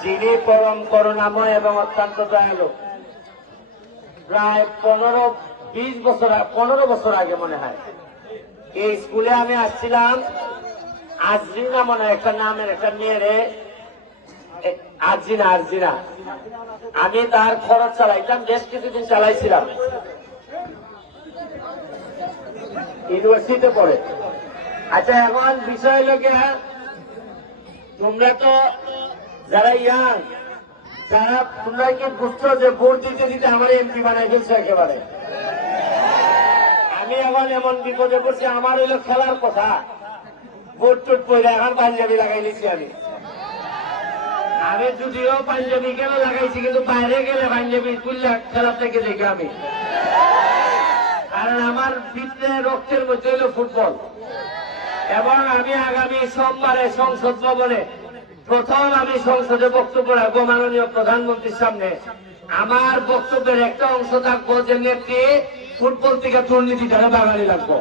যিনি পরম করুণাময় এবং অত্যন্ত দয়ালু। প্রায় 15 বছর আগে মনে হয় এই স্কুলে আমি আসছিলাম। আজরিনা মনে হয় একটা নামের একটা মেয়েরে, আরজিনা আমি তার খরচ চালাইতাম, বেশ কিছুদিন চালাইছিলাম। ইউনিভার্সিটিতে পড়ে। আচ্ছা, এখন বিষয় লোকে তোমরা তো যারা ইয়াং, তোমরা কি বুঝছো যে ভোট দিতে দিতে আমার এমপি বানাই ফেলছে একেবারে। আমি এখন এমন বিপদে পড়ছি, আমার হইলো খেলার কথা, ভোট টুট পড়ে এখন পাঞ্জাবি লাগাই নিচ্ছি। আমি যদিও পাঞ্জাবি কেন লাগাইছি, কিন্তু বাইরে গেলে পাঞ্জাবি তুললে খেলা থেকে দেখি আমি, কারণ আমার ভিতরে রক্তের মধ্যে হইল ফুটবল। এবং আমি আগামী সোমবারে সংসদ ভবনে প্রথম আমি সংসদে বক্তব্য রাখবো মাননীয় প্রধানমন্ত্রীর সামনে। আমার বক্তব্যের একটা অংশ থাকবো যে নেত্রী ফুটবল থেকে দুর্নীতি দ্বারা বাঙালি লাগবো।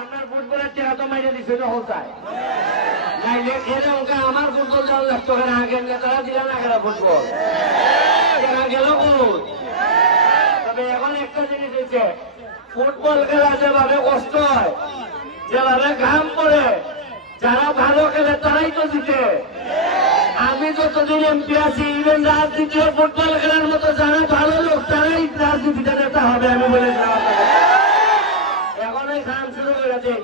আপনার ফুটবলের টেরা তো মাইরে দিচ্ছে হতায় নাইলে খেলে ওকে আমার ফুটবল দেওয়া লাগতো। আগের নেতারা দিল না খেলা ফুটবল গেল। তবে এখন একটা জিনিস হচ্ছে, ফুটবল খেলা যেভাবে কষ্ট হয়, যেভাবে ঘাম পড়ে, যারা ভালো খেলে তারাই তো জিতে। আমি যতদিন এমপি আছি, ইভেন রাজনীতি ফুটবল খেলার মতো যারা ভালো লোক তারাই রাজনীতিতে নেতা হবে আমি বলে দিলাম। এখন এই খাম শুরু করে দিই,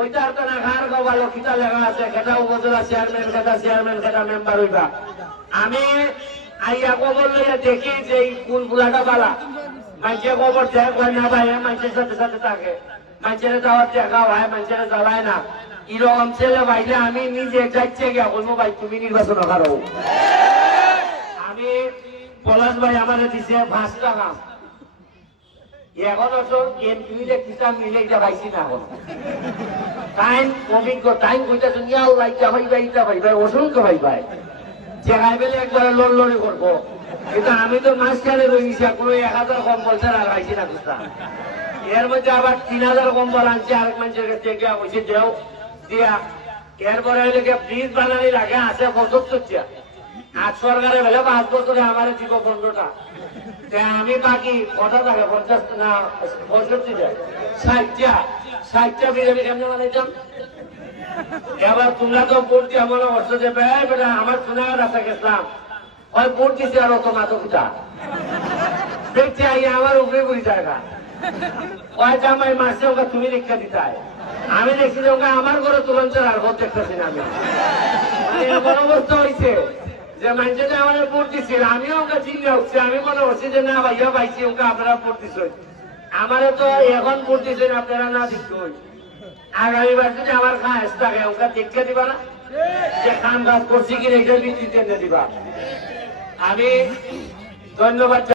ওইটা তো না ঘাড় গবালো খিতা লেখা আছে, খেটা উপজেলা চেয়ারম্যান, খেটা মেম্বার হইবা। আমি আইয়া খবর লইয়া দেখি যে এই ফুলগুলাটা বালা, মানুষের খবর দেয় না ভাই, মানুষের সাথে সাথে থাকে, মানুষের যাওয়ার দেখা হয়, মানুষের জ্বালায় না। এরকম ছেলে ভাইলে আমি নিজে যাচ্ছে গিয়া বলবো, ভাই তুমি নির্বাচন করো। আমি পলাশ ভাই আমার দিছে 5 টাকা, এখন এমপিলে কিতাব মিলে এটা পাইছি না। এখন টাইম অভিজ্ঞ টাইম কইটা দুনিয়াও লাইটা ভাইবা, ইটা ভাইবা, অসংখ্য ভাইবাই চেহাই পেলে একবারে লড়লড়ি করবো। কিন্তু আমি তো মাঝখানে রয়েছি, কোনো 1000 কম্বল ছাড়া পাইছি না কুস্তা। এর মধ্যে আবার 3000 কম্বল আনছে আরেক মানুষের কাছে গিয়া বসে দেও দিয়া। এরপরে ব্রিজ বানানির আগে আছে 75টা, আর সরকারে বেলে 5 বছরে আমার দিব 15টা। আমি বাকি কটা থাকে 50 না 65টা 60টা বিরিয়ানি কেমন বানাইতাম। এবার তোমরা তো ভোট দিয়ে মনে করছো যে বেটা আমার সোনার রাস্তা গেছিলাম, ওই ভোট দিচ্ছে আর অত মাথা দেখছি আইয়া আমার উপরে বুঝি জায়গা ওই জামাই মাসে ওকে তুমি রেখা দিতে। আমি দেখছি যে ওকে আমার ঘরে তুলন আর ভোট দেখতেছি না। আমি বড় অবস্থা হয়েছে যে মানুষ আমার ভোট দিচ্ছে, আমিও ওকে চিন্তা হচ্ছে। আমি মনে করছি যে না ভাইয়া পাইছি ওকে আপনারা ভোট দিচ্ছ, আমারে তো এখন ভোট দিচ্ছেন আপনারা না দিচ্ছ। আগামীবার যদি আমার খাস থাকে ওকে দেখতে দিবা না যে কাম কাজ করছি কিনা এটা ভিত্তিতে দিবা। আমি ধন্যবাদ।